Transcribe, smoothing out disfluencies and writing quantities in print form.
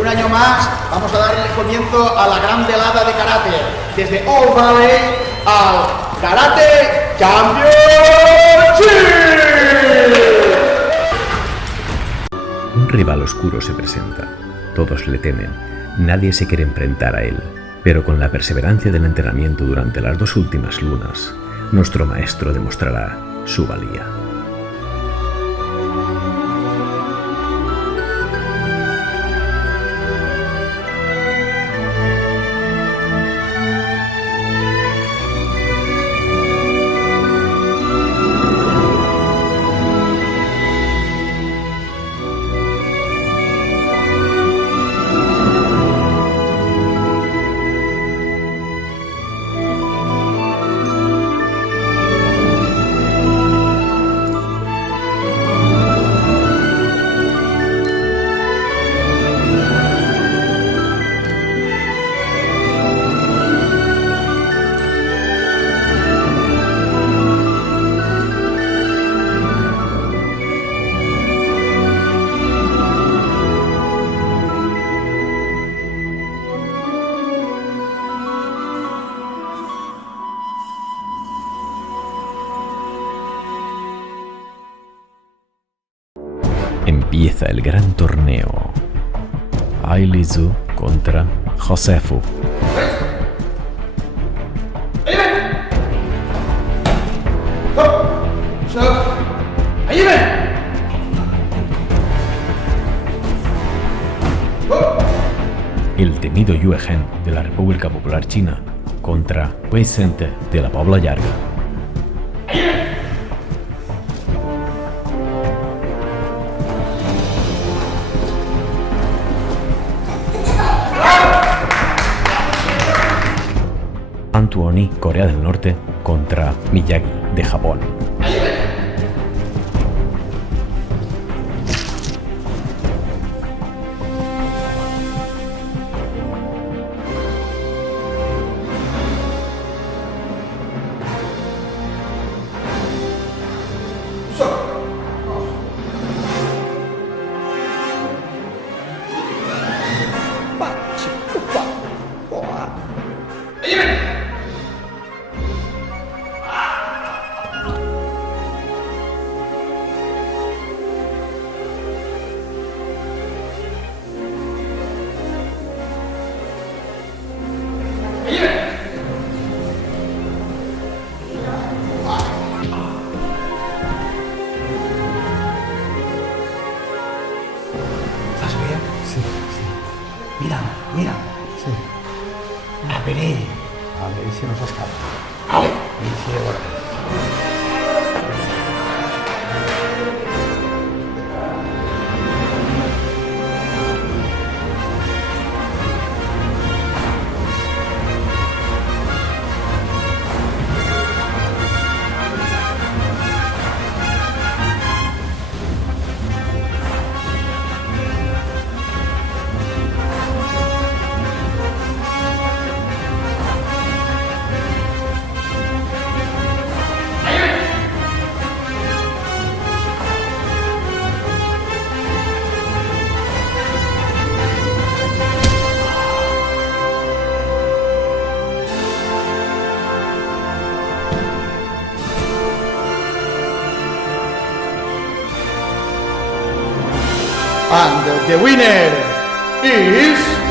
Un año más vamos a darle comienzo a la gran velada de karate, desde All Valley al Karate Championship. Un rival oscuro se presenta. Todos le temen. Nadie se quiere enfrentar a él. Pero con la perseverancia del entrenamiento durante las 2 últimas lunas, nuestro maestro demostrará su valía. Empieza el gran torneo. Ailizu contra Josefu. El temido Yue Gen de la República Popular China contra Wei Sente de la Pobla Llarga. Antuoni, Corea del Norte, contra Miyagi, de Japón. ¿Estás bien? Sí. Mira. Sí. A ver, A ver si nos escapa. vale. Sí, ahora. And the winner is